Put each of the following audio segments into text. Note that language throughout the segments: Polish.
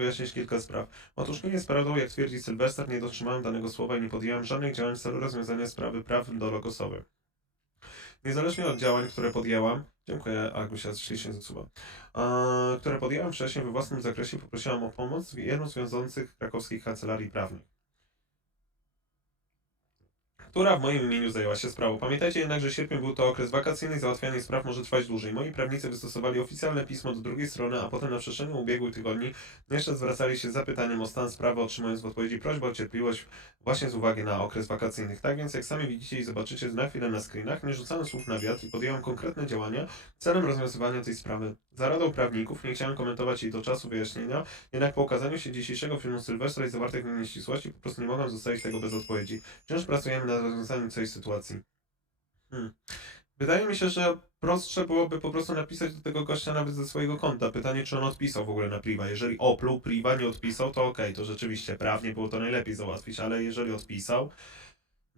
wyjaśnić kilka spraw. Otóż nie jest prawdą, jak twierdzi Sylwester, nie dotrzymałem danego słowa i nie podjąłem żadnych działań w celu rozwiązania sprawy praw do logosowych. Niezależnie od działań, które podjęłam, dziękuję Agusia, ze słowa, e, które podjęłam wcześniej we własnym zakresie, poprosiłam o pomoc w jedną z krakowskich kancelarii prawnych która w moim imieniu zajęła się sprawą. Pamiętajcie jednak, że sierpień był to okres wakacyjny i załatwianie spraw może trwać dłużej. Moi prawnicy wystosowali oficjalne pismo do drugiej strony, a potem na przestrzeni ubiegłych tygodni jeszcze zwracali się z zapytaniem o stan sprawy, otrzymując w odpowiedzi prośbę o cierpliwość właśnie z uwagi na okres wakacyjnych. Tak więc, jak sami widzicie i zobaczycie na chwilę na screenach, nie rzucałem słów na wiatr i podjąłem konkretne działania celem rozwiązywania tej sprawy. Za radą prawników nie chciałem komentować jej do czasu wyjaśnienia, jednak po ukazaniu się dzisiejszego filmu Sylwestra i zawartych w nim nieścisłości po prostu nie mogłem zostawić tego bez odpowiedzi. Wciąż pracujemy nad rozwiązaniem całej sytuacji. Hmm. Wydaje mi się, że prostsze byłoby po prostu napisać do tego gościa nawet ze swojego konta. Pytanie, czy on odpisał w ogóle na priwa. Jeżeli opluł priwa, nie odpisał, to okej, to rzeczywiście prawnie było to najlepiej załatwić, ale jeżeli odpisał,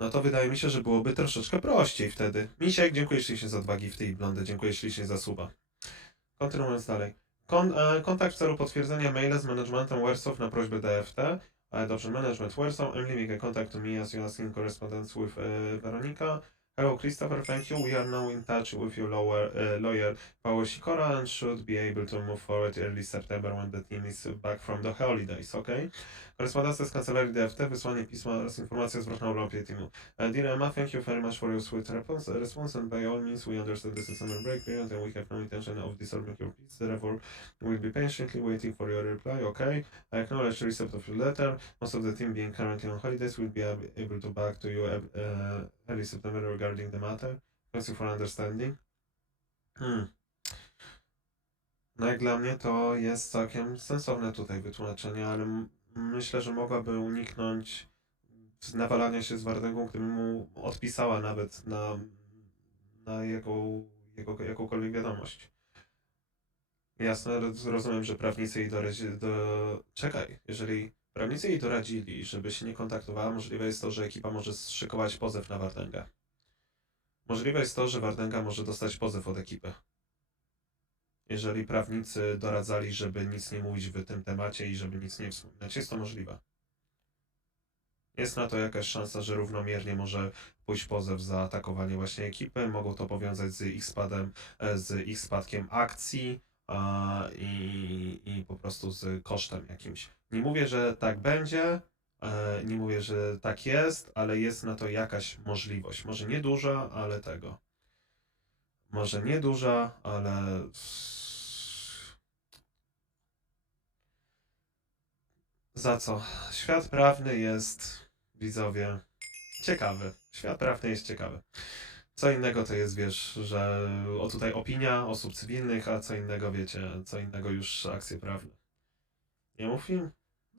no to wydaje mi się, że byłoby troszeczkę prościej wtedy. Misiek, dziękuję ślicznie za dwa gifty i blondy, dziękuję ślicznie za suba. Kontynuując dalej. Kon, e, kontakt w celu potwierdzenia maila z managementem Wersow na prośbę DFT. E, dobrze, management. I'm leaving a contact me as you asking correspondence with e, Veronica. Hello Christopher, thank you. We are now in touch with your lower, uh, lawyer Paweł Sikora and should be able to move forward early September when the team is back from the holidays, okay? Korespondencja z kancelarii DFT, wysłanie pisma oraz informacja zwrotna urlopie teamu. Uh, dear Emma, thank you very much for your sweet response, response and by all means we understand this is a summer break period and we have no intention of disturbing your peace, therefore we'll be patiently waiting for your reply, okay? I acknowledge the receipt of your letter. Most of the team being currently on holidays will be able to back to you uh, early September regarding the matter. Thank you for understanding. Hmm. No jak dla mnie to jest całkiem sensowne tutaj wytłumaczenie, ale myślę, że mogłaby uniknąć nawalania się z Wardęgą, gdyby mu odpisała nawet na, na jego, jego, jakąkolwiek wiadomość. Jasne, roz- rozumiem, że prawnicy jej doradzili, do... Czekaj, jeżeli prawnicy jej doradzili, żeby się nie kontaktowała, możliwe jest to, że ekipa może szykować pozew na Wardęgę. Możliwe jest to, że Wardęga może dostać pozew od ekipy. Jeżeli prawnicy doradzali, żeby nic nie mówić w tym temacie i żeby nic nie wspominać, jest to możliwe. Jest na to jakaś szansa, że równomiernie może pójść pozew za atakowanie właśnie ekipy. Mogą to powiązać z ich spadem, e, z ich spadkiem akcji a, i, i po prostu z kosztem jakimś. Nie mówię, że tak będzie, nie mówię, że tak jest, ale jest na to jakaś możliwość. Może nie duża, ale tego. Może nie duża, ale. Za co? Świat prawny jest, widzowie, ciekawy. Świat prawny jest ciekawy. Co innego to jest, wiesz, że o tutaj opinia osób cywilnych, a co innego, wiecie, co innego już akcje prawne. Nie mów im?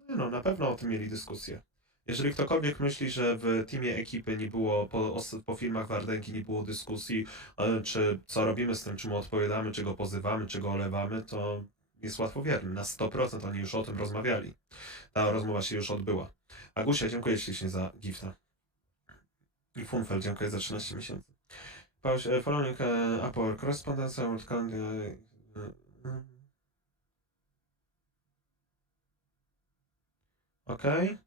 No, na pewno o tym mieli dyskusję. Jeżeli ktokolwiek myśli, że w teamie ekipy nie było, po, po filmach Wardęgi nie było dyskusji, e, czy co robimy z tym, czy mu odpowiadamy, czy go pozywamy, czy go olewamy, to jest łatwowierny. Na 100% oni już o tym rozmawiali. Ta rozmowa się już odbyła. Agusia, dziękuję ślicznie za gifta. I Funfel, dziękuję za 13 miesięcy. Following uh, our correspondence, I Okay.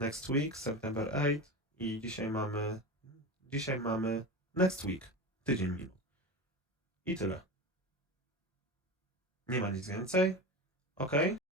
Next week, September 8. I dzisiaj mamy... Dzisiaj mamy next week. Tydzień minął. I tyle. Nie ma nic więcej. Ok.